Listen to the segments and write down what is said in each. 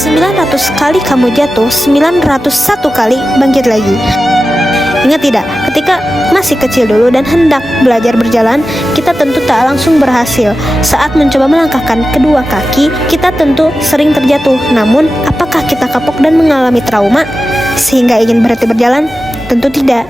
900 kali kamu jatuh, 901 kali bangkit lagi. Ingat tidak, ketika masih kecil dulu dan hendak belajar berjalan, kita tentu tak langsung berhasil. Saat mencoba melangkahkan kedua kaki, kita tentu sering terjatuh. Namun, apakah kita kapok dan mengalami trauma sehingga ingin berhenti berjalan? Tentu tidak.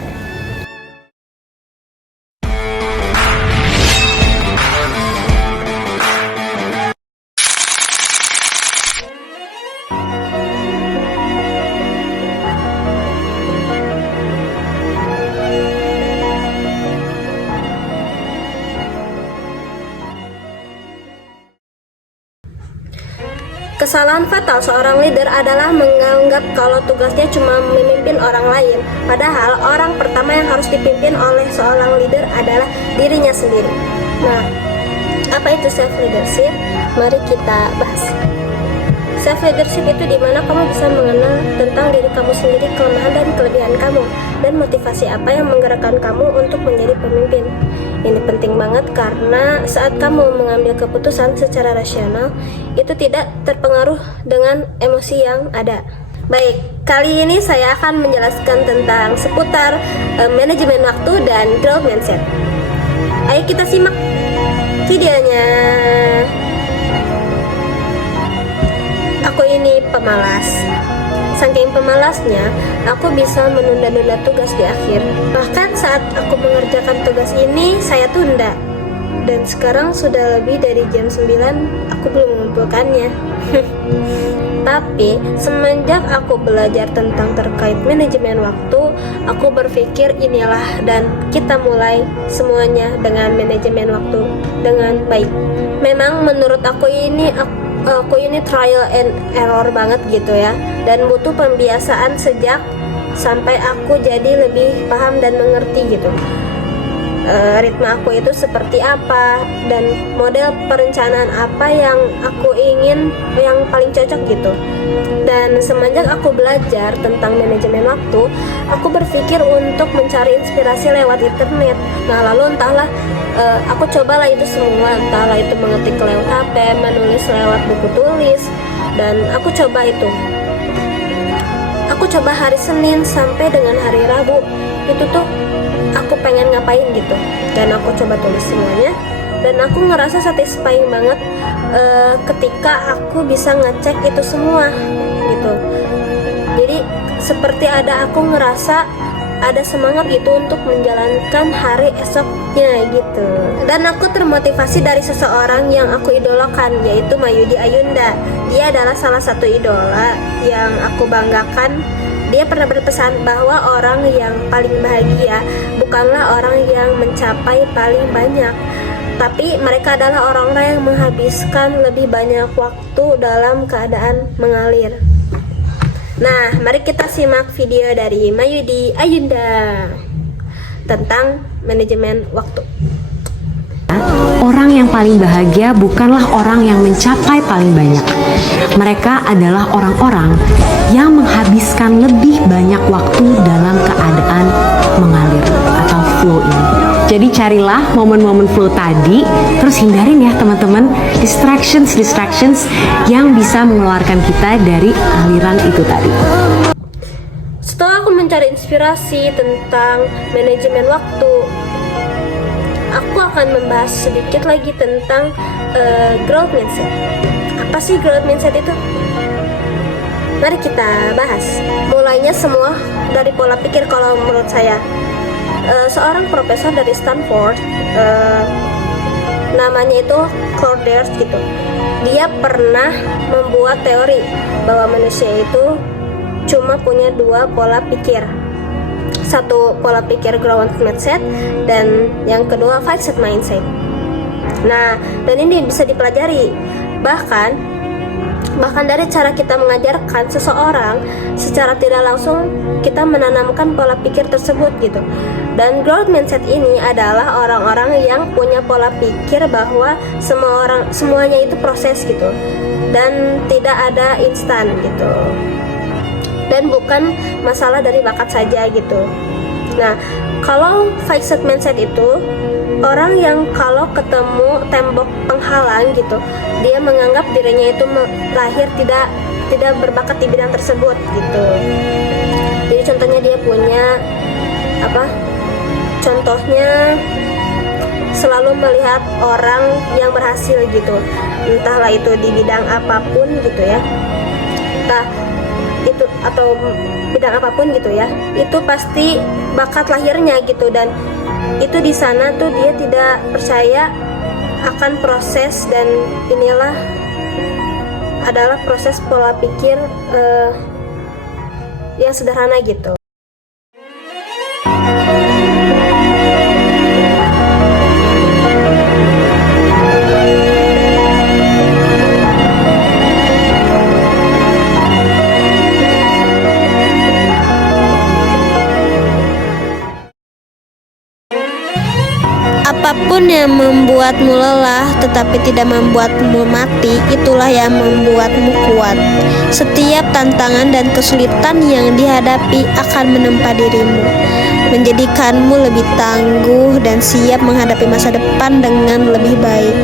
Kesalahan fatal seorang leader adalah menganggap kalau tugasnya cuma memimpin orang lain. Padahal orang pertama yang harus dipimpin oleh seorang leader adalah dirinya sendiri. Nah, apa itu self leadership? Mari kita bahas. Self leadership itu dimana kamu bisa mengenal tentang diri kamu sendiri, kelemahan dan kelebihan kamu, dan motivasi apa yang menggerakkan kamu untuk menjadi pemimpin. Ini penting banget karena saat kamu mengambil keputusan secara rasional, itu tidak terpengaruh dengan emosi yang ada. Baik, kali ini saya akan menjelaskan tentang seputar manajemen waktu dan growth mindset. Ayo kita simak videonya. Aku ini pemalas. Saking pemalasnya, aku bisa menunda-nunda tugas di akhir. Bahkan saat aku mengerjakan tugas ini, saya tunda. Dan sekarang sudah lebih dari jam 9, aku belum mengumpulkannya. Tapi, semenjak aku belajar tentang terkait manajemen waktu, aku berpikir inilah dan kita mulai semuanya dengan manajemen waktu dengan baik. Memang menurut aku ini trial and error banget gitu ya, dan butuh pembiasaan sejak sampai aku jadi lebih paham dan mengerti gitu ritme aku itu seperti apa dan model perencanaan apa yang aku ingin yang paling cocok gitu. Dan semenjak aku belajar tentang manajemen waktu, aku berpikir untuk mencari inspirasi lewat internet. Nah lalu entahlah aku cobalah itu semua, entahlah itu mengetik lewat HP, menulis lewat buku tulis, dan aku coba itu. Aku coba hari Senin sampai dengan hari Rabu, itu tuh aku pengen ngapain gitu, dan aku coba tulis semuanya, dan aku ngerasa satisfying banget ketika aku bisa ngecek itu semua gitu. Jadi seperti aku ngerasa ada semangat gitu untuk menjalankan hari esoknya gitu. Dan aku termotivasi dari seseorang yang aku idolakan, yaitu Mayudi Ayunda. Dia adalah salah satu idola yang aku banggakan. Dia pernah berpesan bahwa orang yang paling bahagia bukanlah orang yang mencapai paling banyak, tapi mereka adalah orang-orang yang menghabiskan lebih banyak waktu dalam keadaan mengalir. Nah, mari kita simak video dari Mayudi Ayunda tentang manajemen waktu. Orang yang paling bahagia bukanlah orang yang mencapai paling banyak. Mereka adalah orang-orang yang menghabiskan lebih banyak waktu dalam keadaan mengalir atau flow ini. Jadi carilah momen-momen flow tadi, terus hindarin ya teman-teman distractions yang bisa mengeluarkan kita dari aliran itu tadi. Setelah aku mencari inspirasi tentang manajemen waktu, aku akan membahas sedikit lagi tentang growth mindset. Apa sih growth mindset itu? Mari kita bahas. Mulainya semua dari pola pikir kalau menurut saya. Seorang profesor dari Stanford, namanya itu Corders gitu. Dia pernah membuat teori bahwa manusia itu cuma punya dua pola pikir. Satu pola pikir growth mindset dan yang kedua fixed mindset. Nah, dan ini bisa dipelajari. Bahkan dari cara kita mengajarkan seseorang, secara tidak langsung kita menanamkan pola pikir tersebut gitu. Dan growth mindset ini adalah orang-orang yang punya pola pikir bahwa semuanya itu proses gitu, dan tidak ada instan gitu, dan bukan masalah dari bakat saja gitu. Nah, kalau fixed mindset itu orang yang kalau ketemu tembok penghalang gitu, dia menganggap dirinya itu lahir tidak tidak berbakat di bidang tersebut gitu. Jadi contohnya dia punya contohnya selalu melihat orang yang berhasil gitu, entahlah itu di bidang apapun gitu ya, entah itu atau bidang apapun gitu ya, itu pasti bakat lahirnya gitu. Dan itu di sana tuh dia tidak percaya akan proses, dan inilah adalah proses pola pikir yang sederhana gitu. Apapun yang membuatmu lelah tetapi tidak membuatmu mati, itulah yang membuatmu kuat. Setiap tantangan dan kesulitan yang dihadapi akan menempa dirimu, menjadikanmu lebih tangguh dan siap menghadapi masa depan dengan lebih baik.